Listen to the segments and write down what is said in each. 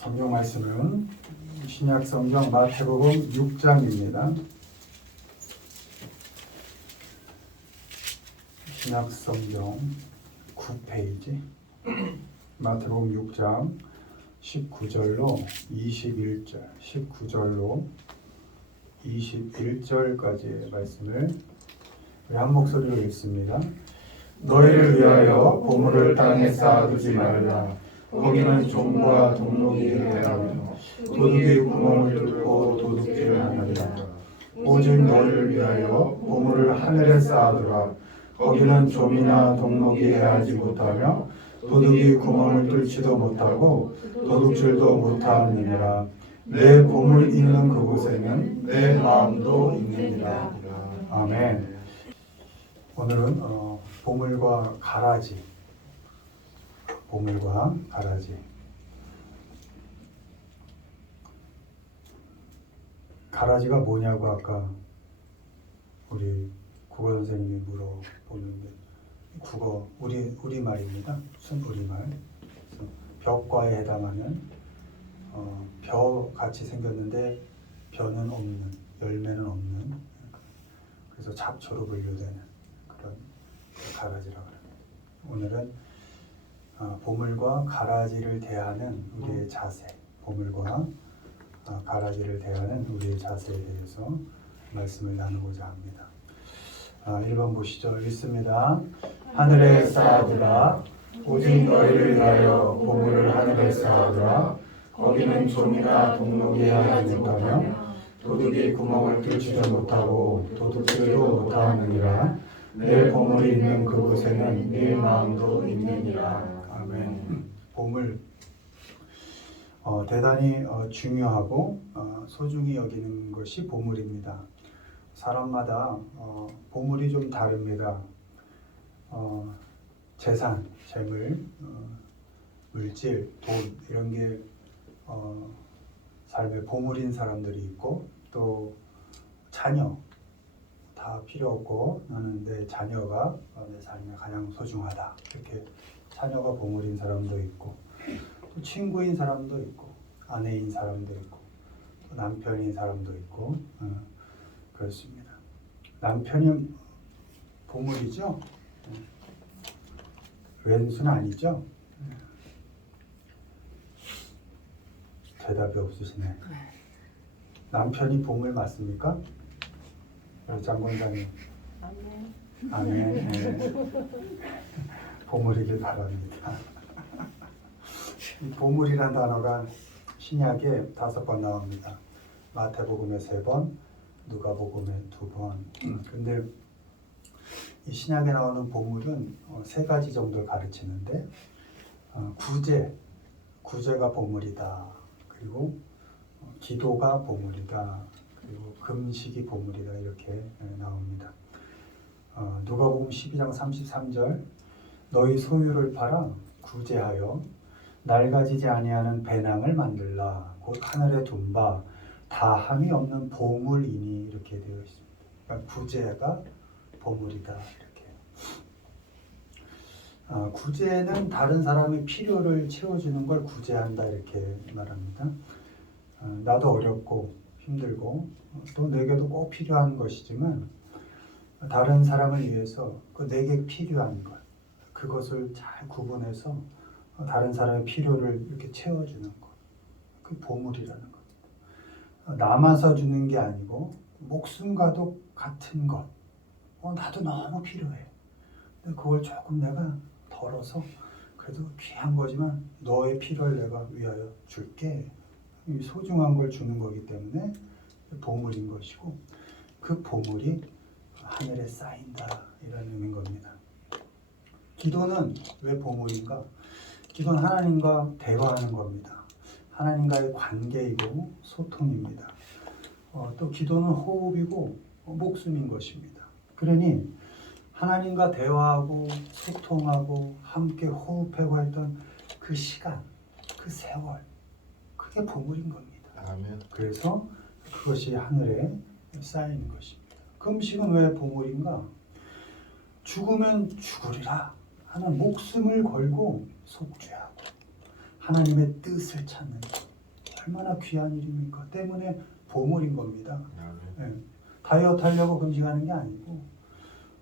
성경 말씀은 신약 성경 마태복음 6장입니다. 신약 성경 9페이지 마태복음 6장 19절로 21절 19절로 21절까지의 말씀을 우리 한 목소리로 읽습니다. 너희를 위하여 보물을 땅에 쌓아두지 말라. 거기는 종과 동록이 해하며 도둑이 구멍을 뚫고 도둑질을 하느니라. 오직 너희를 위하여 보물을 하늘에 쌓아두라. 거기는 좀이나 동록이 해하지 못하며 도둑이 구멍을 뚫지도 못하고 도둑질도 못하느니라. 내 보물 있는 그곳에는 내 마음도 있느니라. 아멘. 오늘은 보물과 가라지, 보물과 가라지. 가라지가 뭐냐고 아까 우리 국어 선생님이 물어보는데, 국어 우리 말입니다. 순우리 말. 벽과에 해당하는 벼 같이 생겼는데 벼는 없는, 열매는 없는, 그래서 잡초로 분류되는 그런 가라지라고 합니다. 오늘은 보물과 가라지를 대하는 우리의 자세, 보물과 가라지를 대하는 우리의 자세에 대해서 말씀을 나누고자 합니다. 1번 보시죠. 읽습니다. 하늘에 쌓아두라. 오직 너희를 위하여 보물을 하늘에 쌓아두라. 거기는 좀이나 동록이 하지 못하며 도둑이 구멍을 뚫지도 못하고 도둑질도 못하느니라. 내 보물이 있는 그곳에는 네 마음도 있느니라. 아멘. 보물, 대단히 중요하고 소중히 여기는 것이 보물입니다. 사람마다 보물이 좀 다릅니다. 재산, 재물, 물질, 돈 이런 게 삶의 보물인 사람들이 있고, 또 자녀, 다 필요 없고 나는 내 자녀가 내 삶에 가장 소중하다, 이렇게 자녀가 보물인 사람도 있고, 또 친구인 사람도 있고, 아내인 사람도 있고, 또 남편인 사람도 있고, 그렇습니다. 남편이 보물이죠? 왼수는 아니죠? 대답이 없으시네. 남편이 보물 맞습니까? 장권장님. 아멘. 아멘. 네. 보물이길 바랍니다. 이 보물이란 단어가 신약에 5번 나옵니다. 마태복음에 3번, 누가복음에 2번. 근데 이 신약에 나오는 보물은 3가지 정도를 가르치는데, 구제가 보물이다. 그리고 기도가 보물이다. 그리고 금식이 보물이다. 이렇게 나옵니다. 누가복음 12장 33절, 너희 소유를 팔아 구제하여 낡아지지 아니하는 배낭을 만들라. 곧 하늘에 둔 바 다함이 없는 보물이니, 이렇게 되어 있습니다. 그러니까 구제가 보물이다. 이렇게. 구제는 다른 사람의 필요를 채워주는 걸 구제한다, 이렇게 말합니다. 나도 어렵고 힘들고 또 내게도 꼭 필요한 것이지만, 다른 사람을 위해서 내게 필요한 것, 그것을 잘 구분해서 다른 사람의 필요를 이렇게 채워주는 것, 그 보물이라는 겁니다. 남아서 주는 게 아니고 목숨과도 같은 것. 나도 너무 필요해. 근데 그걸 조금 내가 덜어서, 그래도 귀한 거지만 너의 필요를 내가 위하여 줄게. 이 소중한 걸 주는 거기 때문에 보물인 것이고, 그 보물이 하늘에 쌓인다, 이런 의미인 겁니다. 기도는 왜 보물인가? 기도는 하나님과 대화하는 겁니다. 하나님과의 관계이고 소통입니다. 또 기도는 호흡이고 목숨인 것입니다. 그러니 하나님과 대화하고 소통하고 함께 호흡하고 했던 그 시간, 그 세월, 그게 보물인 겁니다. 아멘. 그래서 그것이 하늘에 쌓이는 것입니다. 금식은 왜 보물인가? 죽으면 죽으리라 하는 목숨을 걸고 속죄하고 하나님의 뜻을 찾는 것, 얼마나 귀한 일입니까? 때문에 보물인 겁니다. 아멘. 예. 다이어트 하려고 금식하는 게 아니고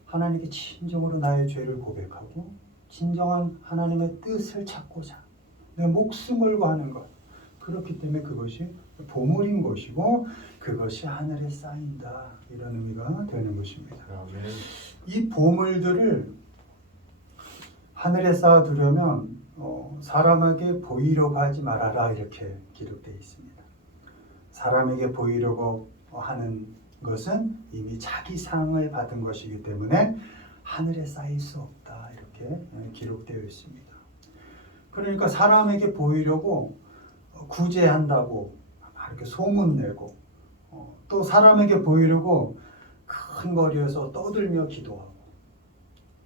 하나님께 진정으로 나의 죄를 고백하고 진정한 하나님의 뜻을 찾고자 내 목숨을 거하는 것. 그렇기 때문에 그것이 보물인 것이고 그것이 하늘에 쌓인다. 이런 의미가 되는 것입니다. 아멘. 이 보물들을 하늘에 쌓아두려면 사람에게 보이려고 하지 말아라 이렇게 기록되어 있습니다. 사람에게 보이려고 하는 것은 이미 자기 상을 받은 것이기 때문에 하늘에 쌓일 수 없다 이렇게 기록되어 있습니다. 그러니까 사람에게 보이려고 구제한다고 이렇게 소문내고 또 사람에게 보이려고 큰 거리에서 떠들며 기도하고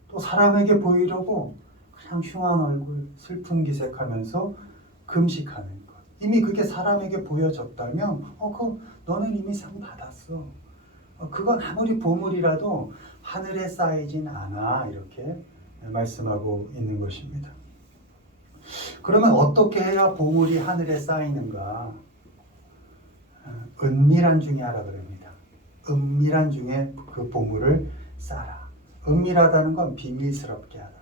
또 사람에게 보이려고 그냥 흉한 얼굴 슬픈 기색하면서 금식하는 것. 이미 그게 사람에게 보여졌다면 너는 이미 상 받았어. 그건 아무리 보물이라도 하늘에 쌓이진 않아 이렇게 말씀하고 있는 것입니다. 그러면 어떻게 해야 보물이 하늘에 쌓이는가? 은밀한 중에 하라 그럽니다. 은밀한 중에 그 보물을 쌓아라. 은밀하다는 건 비밀스럽게 하라.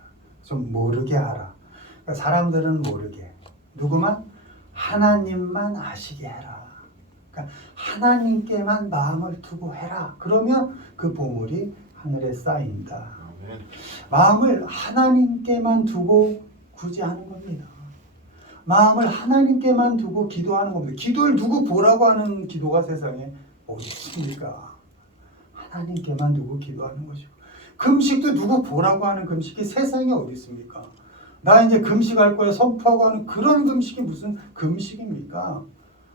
좀 모르게 하라. 그러니까 사람들은 모르게. 누구만? 하나님만 아시게 해라. 그러니까 하나님께만 마음을 두고 해라. 그러면 그 보물이 하늘에 쌓인다. 아멘. 마음을 하나님께만 두고 구제하는 겁니다. 마음을 하나님께만 두고 기도하는 겁니다. 기도를 누구 보라고 하는 기도가 세상에 어디 있습니까? 하나님께만 두고 기도하는 것이고 금식도 누구 보라고 하는 금식이 세상에 어디 있습니까? 나 이제 금식할 거야 선포하고 하는 그런 금식이 무슨 금식입니까?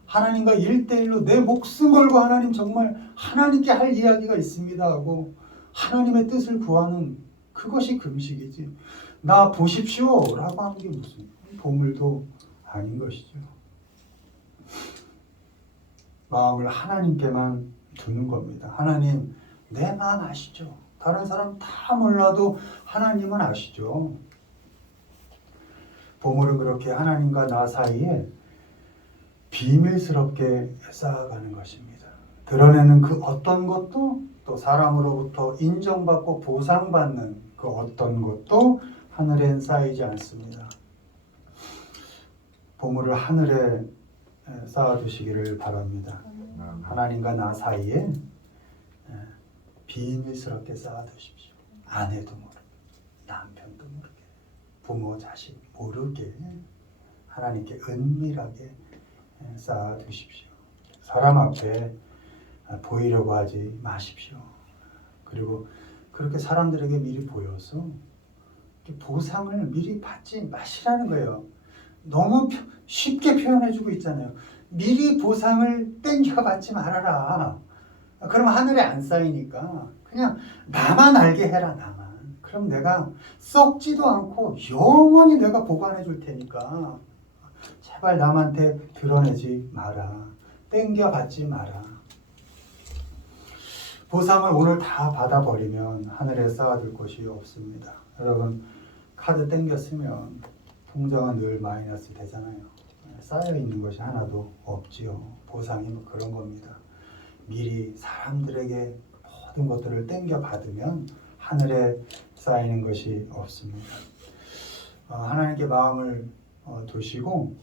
하나님과 1대1로 내 목숨 걸고 하나님 정말 하나님께 할 이야기가 있습니다 하고 하나님의 뜻을 구하는 그것이 금식이지. 나 보십시오 라고 하는 게 무슨 보물도 아닌 것이죠. 마음을 하나님께만 두는 겁니다. 하나님 내 마음 아시죠? 다른 사람 다 몰라도 하나님은 아시죠. 보물은 그렇게 하나님과 나 사이에 비밀스럽게 쌓아가는 것입니다. 드러내는 그 어떤 것도 또 사람으로부터 인정받고 보상받는 그 어떤 것도 하늘엔 쌓이지 않습니다. 보물을 하늘에 쌓아두시기를 바랍니다. 하나님과 나 사이에 비밀스럽게 쌓아두십시오. 아내도 모르게, 남편도 모르게, 부모, 자식 모르게 하나님께 은밀하게 쌓아두십시오. 사람 앞에 보이려고 하지 마십시오. 그리고 그렇게 사람들에게 미리 보여서 보상을 미리 받지 마시라는 거예요. 너무 쉽게 표현해주고 있잖아요. 미리 보상을 땡겨받지 말아라. 그럼 하늘에 안 쌓이니까 그냥 나만 알게 해라. 나만. 그럼 내가 썩지도 않고 영원히 내가 보관해 줄 테니까 제발 남한테 드러내지 마라. 땡겨받지 마라. 보상을 오늘 다 받아버리면 하늘에 쌓아둘 곳이 없습니다. 여러분 카드 땡겼으면 통장은 늘 마이너스 되잖아요. 쌓여있는 것이 하나도 없지요. 보상이 뭐 그런 겁니다. 미리 사람들에게 모든 것들을 땡겨받으면 하늘에 쌓이는 것이 없습니다. 하나님께 마음을 두시고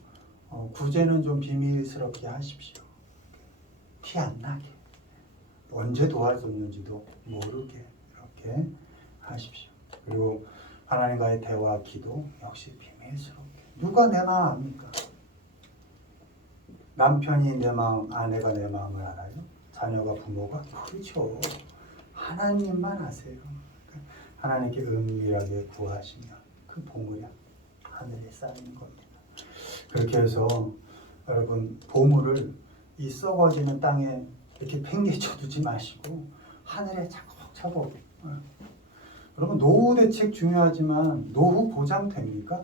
구제는 좀 비밀스럽게 하십시오. 티 안 나게. 언제 도와줬는지도 모르게 이렇게 하십시오. 그리고 하나님과의 대화, 기도 역시 비밀스럽게. 누가 내 마음 압니까? 남편이 내 마음, 아내가 내 마음을 알아요? 자녀가, 부모가? 그렇죠. 하나님만 아세요. 하나님께 은밀하게 구하시면 그 보물이 하늘에 쌓이는 겁니다. 그렇게 해서 여러분 보물을 이 썩어지는 땅에 이렇게 팽개쳐 두지 마시고 하늘에 차곡차곡. 여러분 노후 대책 중요하지만 노후 보장 됩니까?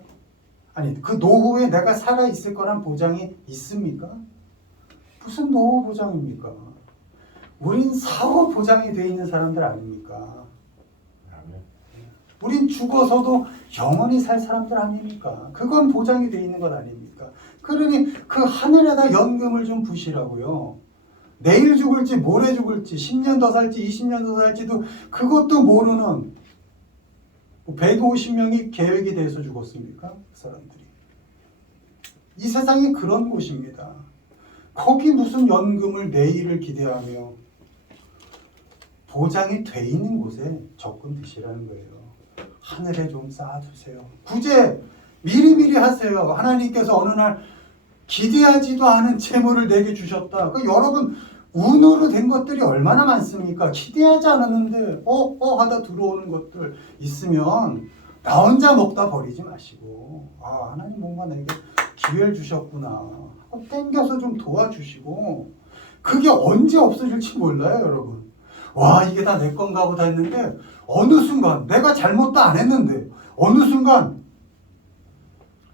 아니 그 노후에 내가 살아 있을 거란 보장이 있습니까? 무슨 노후 보장입니까? 우린 사후 보장이 돼 있는 사람들 아닙니까? 우린 죽어서도 영원히 살 사람들 아닙니까? 그건 보장이 돼 있는 것 아닙니까? 그러니 그 하늘에다 연금을 좀 부시라고요. 내일 죽을지 모레 죽을지 10년 더 살지 20년 더 살지도 그것도 모르는 150명이 계획이 돼서 죽었습니까? 그 사람들이. 이 세상이 그런 곳입니다. 거기 무슨 연금을 내일을 기대하며 보장이 돼 있는 곳에 적금 드시라는 거예요. 하늘에 좀 쌓아두세요. 구제 미리미리 하세요. 하나님께서 어느 날 기대하지도 않은 재물을 내게 주셨다. 여러분 운으로 된 것들이 얼마나 많습니까? 기대하지 않았는데 하다 들어오는 것들 있으면 나 혼자 먹다 버리지 마시고 하나님 뭔가 내게 기회를 주셨구나. 땡겨서 좀 도와주시고 그게 언제 없어질지 몰라요, 여러분. 와, 이게 다 내 건가 보다 했는데 어느 순간 내가 잘못도 안 했는데 어느 순간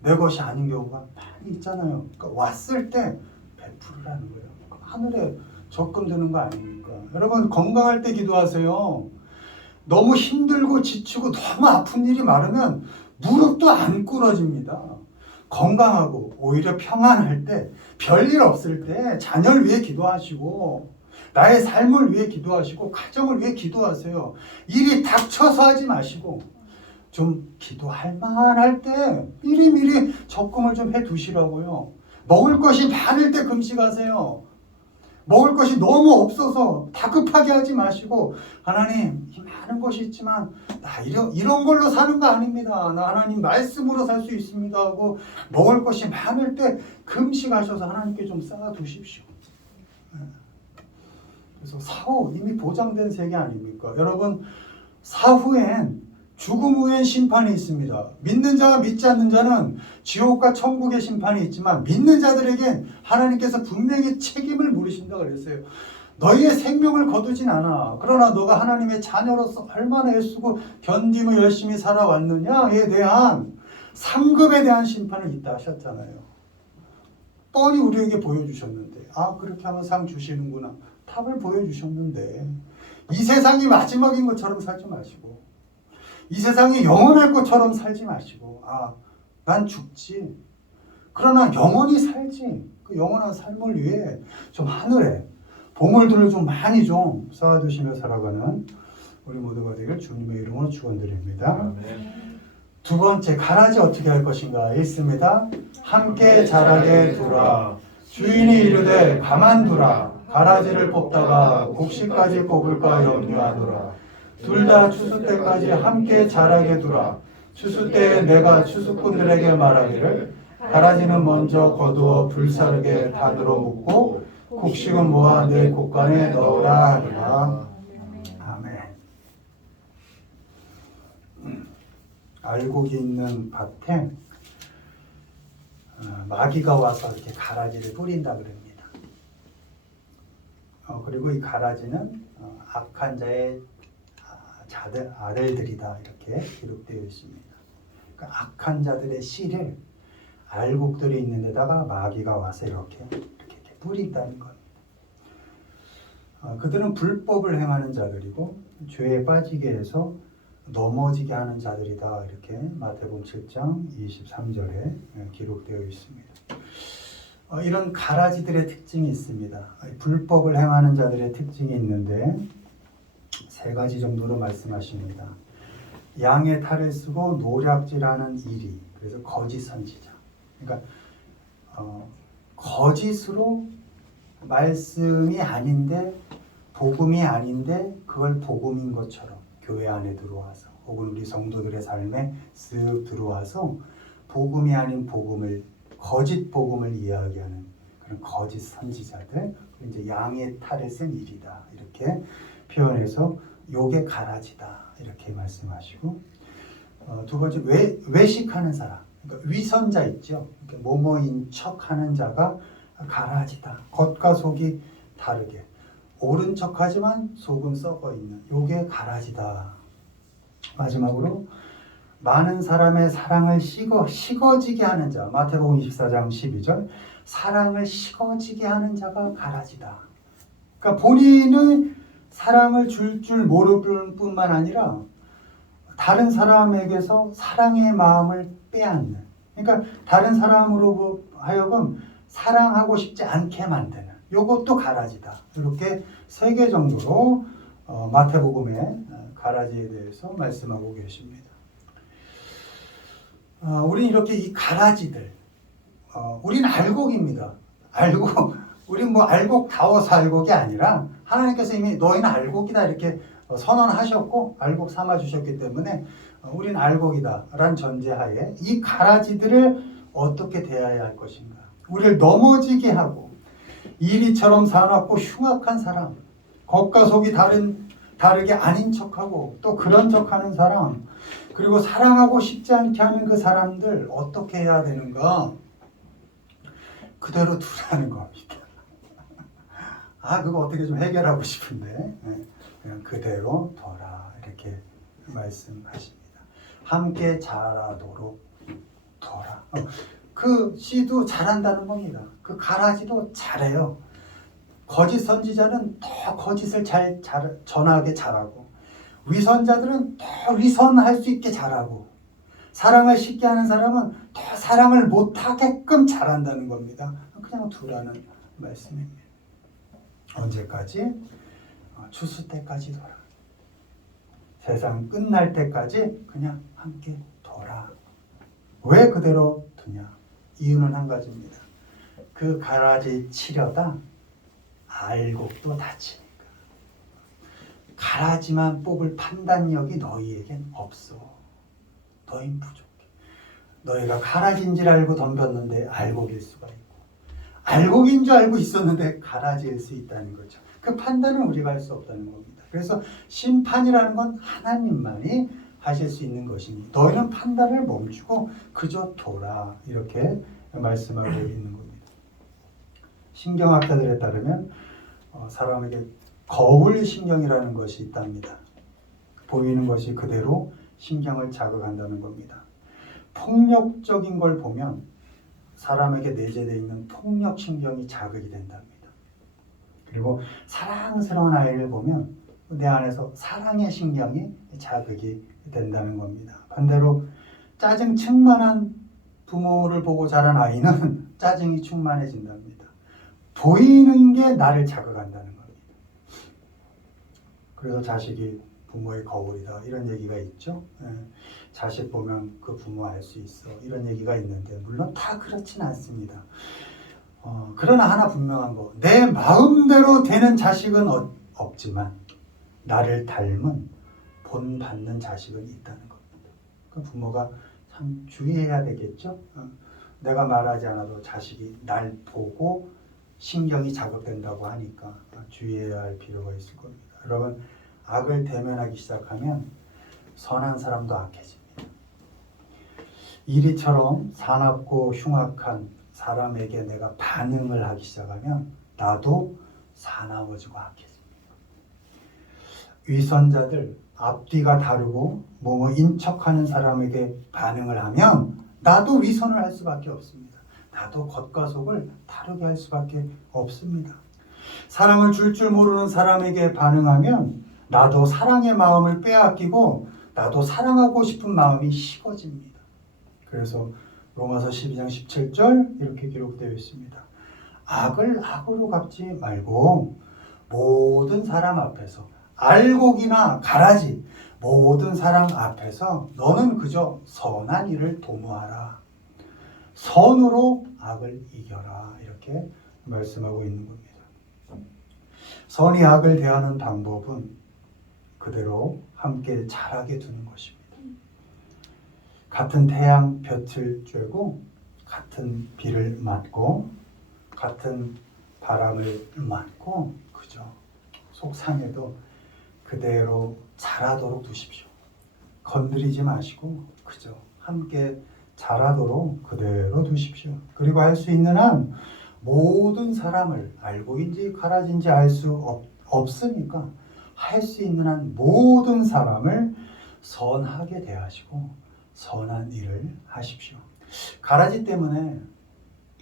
내 것이 아닌 경우가 많이 있잖아요. 그러니까 왔을 때 베풀으라는 거예요. 하늘에 적금 드는 거 아닙니까? 여러분 건강할 때 기도하세요. 너무 힘들고 지치고 너무 아픈 일이 많으면 무릎도 안 꿇어집니다. 건강하고 오히려 평안할 때 별일 없을 때 자녀를 위해 기도하시고 나의 삶을 위해 기도하시고 가정을 위해 기도하세요. 일이 닥쳐서 하지 마시고 좀 기도할 만할 때 미리미리 적금을 좀 해두시라고요. 먹을 것이 많을 때 금식하세요. 먹을 것이 너무 없어서 다급하게 하지 마시고 하나님 이 많은 것이 있지만 나 이런 걸로 사는 거 아닙니다. 나 하나님 말씀으로 살 수 있습니다 하고 먹을 것이 많을 때 금식하셔서 하나님께 좀 쌓아두십시오. 그래서 사후 이미 보장된 세계 아닙니까? 여러분 사후엔 죽음 후엔 심판이 있습니다. 믿는 자와 믿지 않는 자는 지옥과 천국의 심판이 있지만 믿는 자들에겐 하나님께서 분명히 책임을 물으신다 그랬어요. 너희의 생명을 거두진 않아. 그러나 너가 하나님의 자녀로서 얼마나 애쓰고 견디며 열심히 살아왔느냐에 대한 상급에 대한 심판은 있다 하셨잖아요. 뻔히 우리에게 보여주셨는데 그렇게 하면 상 주시는구나. 답을 보여주셨는데 이 세상이 마지막인 것처럼 살지 마시고 이 세상이 영원할 것처럼 살지 마시고 난 죽지. 그러나 영원히 살지. 그 영원한 삶을 위해 좀 하늘에 보물들을 좀 많이 좀 쌓아두시며 살아가는 우리 모두가 되길 주님의 이름으로 축원드립니다. 두 번째 가라지 어떻게 할 것인가 읽습니다. 함께 자라게 두라. 주인이 이르되 가만두라. 가라지를 뽑다가 곡식까지 뽑을까 염려하노라. 둘 다 추수 때까지 함께 자라게 두라. 추수 때에 내가 추수꾼들에게 말하기를 가라지는 먼저 거두어 불사르게 단으로 묶고 곡식은 모아 내 곡간에 넣으라 하니라. 아멘. 알곡이 있는 밭에 마귀가 와서 이렇게 가라지를 뿌린다 그럽니다. 그리고 이 가라지는 악한 자의 아들들이다 이렇게 기록되어 있습니다. 그러니까 악한 자들의 씨를 알곡들이 있는 데다가 마귀가 와서 이렇게 뿌린다는 겁니다. 그들은 불법을 행하는 자들이고 죄에 빠지게 해서 넘어지게 하는 자들이다 이렇게 마태복음 7장 23절에 기록되어 있습니다. 이런 가라지들의 특징이 있습니다. 불법을 행하는 자들의 특징이 있는데 세 가지 정도로 말씀하십니다. 양의 탈을 쓰고 노략질하는 이리, 그래서 거짓 선지자. 그러니까 거짓으로 말씀이 아닌데 복음이 아닌데 그걸 복음인 것처럼 교회 안에 들어와서 혹은 우리 성도들의 삶에 쓱 들어와서 복음이 아닌 복음을 거짓 복음을 이야기하는 그런 거짓 선지자들, 이제 양의 탈을 쓴 일이다 이렇게 표현해서 요게 가라지다 이렇게 말씀하시고 두 번째 외식하는 사람, 그러니까 위선자 있죠. 뭐뭐인 척하는 자가 가라지다. 겉과 속이 다르게 옳은 척하지만 속은 썩어 있는 요게 가라지다. 마지막으로 많은 사람의 사랑을 식어지게 하는 자, 마태복음 24장 12절 사랑을 식어지게 하는 자가 가라지다. 그러니까 본인은 사랑을 줄 모를 뿐만 아니라 다른 사람에게서 사랑의 마음을 빼앗는 그러니까 다른 사람으로 하여금 사랑하고 싶지 않게 만드는 요것도 가라지다. 이렇게 3개 정도로 마태복음의 가라지에 대해서 말씀하고 계십니다. 우린 이렇게 이 가라지들, 우린 알곡입니다. 알곡, 우린 뭐 알곡다워서 알곡이 아니라 하나님께서 이미 너희는 알곡이다 이렇게 선언하셨고 알곡 삼아 주셨기 때문에 우린 알곡이다 라는 전제하에 이 가라지들을 어떻게 대해야 할 것인가. 우리를 넘어지게 하고 이리처럼 사납고 흉악한 사람, 겉과 속이 다르게 아닌 척하고 또 그런 척하는 사람, 그리고 사랑하고 싶지 않게 하는 그 사람들 어떻게 해야 되는가? 그대로 두라는 겁니다. 그거 어떻게 좀 해결하고 싶은데 그냥 그대로 둬라 이렇게 말씀하십니다. 함께 자라도록 둬라. 그 씨도 자란다는 겁니다. 그 가라지도 잘해요. 거짓 선지자는 더 거짓을 잘 전하게 잘하고 위선자들은 더 위선할 수 있게 잘하고 사랑을 쉽게 하는 사람은 더 사랑을 못하게끔 잘한다는 겁니다. 그냥 두라는 말씀입니다. 언제까지? 추수 때까지 둬라. 세상 끝날 때까지 그냥 함께 둬라. 왜 그대로 두냐? 이유는 한 가지입니다. 그 가라지 치려다 알곡도 다치니까. 가라지만 뽑을 판단력이 너희에겐 없어. 너희는 부족해. 너희가 가라지인 줄 알고 덤볐는데 알곡일 수가 있고 알곡인 줄 알고 있었는데 가라지일 수 있다는 거죠. 그 판단은 우리가 할 수 없다는 겁니다. 그래서 심판이라는 건 하나님만이 하실 수 있는 것이니 너희는 판단을 멈추고 그저 둬라 이렇게 말씀하고 있는 겁니다. 신경학자들에 따르면 사람에게 거울신경이라는 것이 있답니다. 보이는 것이 그대로 신경을 자극한다는 겁니다. 폭력적인 걸 보면 사람에게 내재되어 있는 폭력신경이 자극이 된답니다. 그리고 사랑스러운 아이를 보면 내 안에서 사랑의 신경이 자극이 된다는 겁니다. 반대로 짜증 충만한 부모를 보고 자란 아이는 짜증이 충만해진답니다. 보이는 게 나를 자극한다는 겁니다. 그래서 자식이 부모의 거울이다 이런 얘기가 있죠. 자식 보면 그 부모 알 수 있어 이런 얘기가 있는데 물론 다 그렇진 않습니다. 그러나 하나 분명한 거, 내 마음대로 되는 자식은 없지만 나를 닮은 본받는 자식은 있다는 겁니다. 그 부모가 참 주의해야 되겠죠. 내가 말하지 않아도 자식이 날 보고 신경이 자극된다고 하니까 주의해야 할 필요가 있을 겁니다. 여러분, 악을 대면하기 시작하면 선한 사람도 악해집니다. 이리처럼 사납고 흉악한 사람에게 내가 반응을 하기 시작하면 나도 사나워지고 악해집니다. 위선자들, 앞뒤가 다르고 뭐뭐 인척하는 사람에게 반응을 하면 나도 위선을 할 수밖에 없습니다. 나도 겉과 속을 다르게 할 수밖에 없습니다. 사랑을 줄 모르는 사람에게 반응하면 나도 사랑의 마음을 빼앗기고 나도 사랑하고 싶은 마음이 식어집니다. 그래서 로마서 12장 17절 이렇게 기록되어 있습니다. 악을 악으로 갚지 말고 모든 사람 앞에서 알곡이나 가라지 모든 사람 앞에서 너는 그저 선한 일을 도모하라. 선으로 악을 이겨라. 이렇게 말씀하고 있는 겁니다. 선이 악을 대하는 방법은 그대로 함께 자라게 두는 것입니다. 같은 태양 볕을 쬐고 같은 비를 맞고 같은 바람을 맞고 그저 속상해도 그대로 자라도록 두십시오. 건드리지 마시고 그저 함께 자라도록 그대로 두십시오. 그리고 할 수 있는 한 모든 사람을 알고인지 가라진지 알 수 없으니까 할 수 있는 한 모든 사람을 선하게 대하시고 선한 일을 하십시오. 가라지 때문에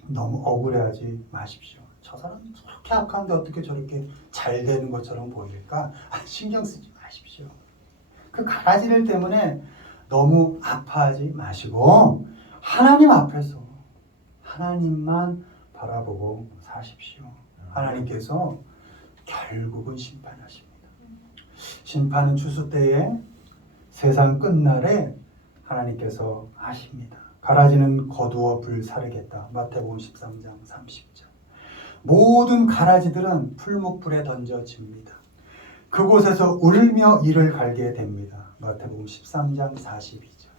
너무 억울해하지 마십시오. 저 사람은 저렇게 악한데 어떻게 저렇게 잘 되는 것처럼 보일까? 신경 쓰지 마십시오. 그 가라지를 때문에 너무 아파하지 마시고 하나님 앞에서 하나님만 바라보고 사십시오. 하나님께서 결국은 심판하십니다. 심판은 추수 때에 세상 끝날에 하나님께서 하십니다. 가라지는 거두어 불사르겠다. 마태복음 13장 30절. 모든 가라지들은 풀무불에 던져집니다. 그곳에서 울며 이를 갈게 됩니다. 마태복음 13장 42절.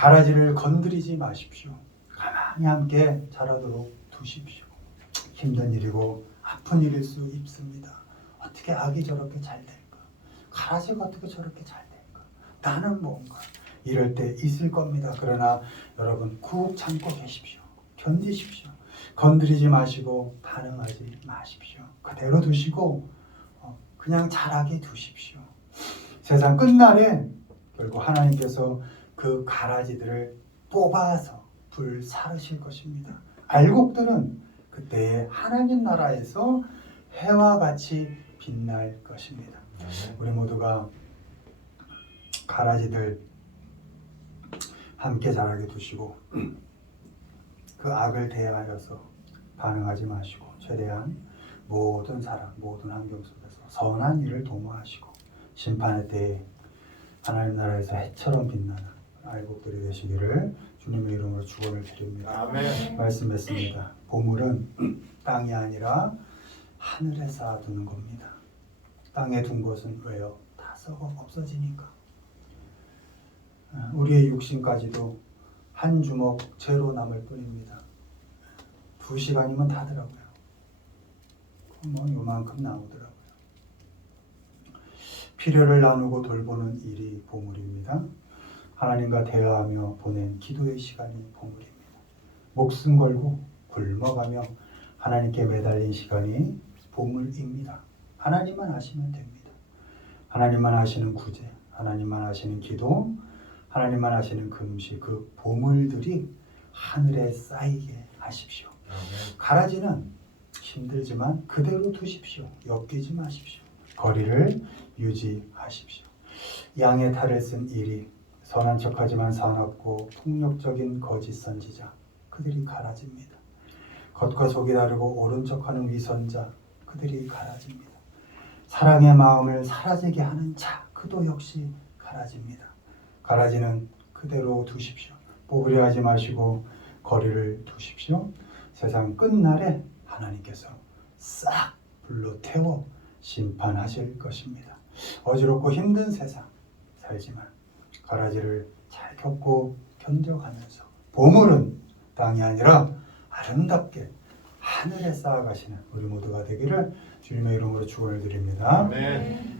가라지를 건드리지 마십시오. 가만히 함께 자라도록 두십시오. 힘든 일이고 아픈 일일 수 있습니다. 어떻게 악이 저렇게 잘 될까? 가라지가 어떻게 저렇게 잘 될까? 나는 뭔가? 이럴 때 있을 겁니다. 그러나 여러분 꾹 참고 계십시오. 견디십시오. 건드리지 마시고 반응하지 마십시오. 그대로 두시고 그냥 자라게 두십시오. 세상 끝날에 결국 하나님께서 그 가라지들을 뽑아서 불사르실 것입니다. 알곡들은 그때의 하나님 나라에서 해와 같이 빛날 것입니다. 우리 모두가 가라지들 함께 자라게 두시고 그 악을 대하여서 반응하지 마시고 최대한 모든 사람, 모든 환경 속에서 선한 일을 도모하시고 심판의 때에 하나님 나라에서 해처럼 빛나는 알곡들이 되시기를 주님의 이름으로 축원을 드립니다. 아멘. 말씀 맺습니다. 보물은 땅이 아니라 하늘에 쌓아두는 겁니다. 땅에 둔 것은 왜요? 다 썩어 없어지니까. 우리의 육신까지도 한 주먹 채로 남을 뿐입니다. 2시간이면 다더라고요. 뭐 요만큼 나오더라고요. 필요를 나누고 돌보는 일이 보물입니다. 하나님과 대화하며 보낸 기도의 시간이 보물입니다. 목숨 걸고 굶어가며 하나님께 매달린 시간이 보물입니다. 하나님만 아시면 됩니다. 하나님만 아시는 구제, 하나님만 아시는 기도, 하나님만 아시는 금식, 그 보물들이 하늘에 쌓이게 하십시오. 가라지는 힘들지만 그대로 두십시오. 엮이지 마십시오. 거리를 유지하십시오. 양의 탈을 쓴 일이 선한 척하지만 사납고 폭력적인 거짓 선지자, 그들이 가라집니다. 겉과 속이 다르고 옳은 척하는 위선자, 그들이 가라집니다. 사랑의 마음을 사라지게 하는 자, 그도 역시 가라집니다. 가라지는 그대로 두십시오. 뽑으려 하지 마시고 거리를 두십시오. 세상 끝날에 하나님께서 싹 불로 태워 심판하실 것입니다. 어지럽고 힘든 세상 살지만 가라지를 잘 겪고 견뎌가면서 보물은 땅이 아니라 아름답게 하늘에 쌓아가시는 우리 모두가 되기를 주님의 이름으로 축원을 드립니다. 아멘.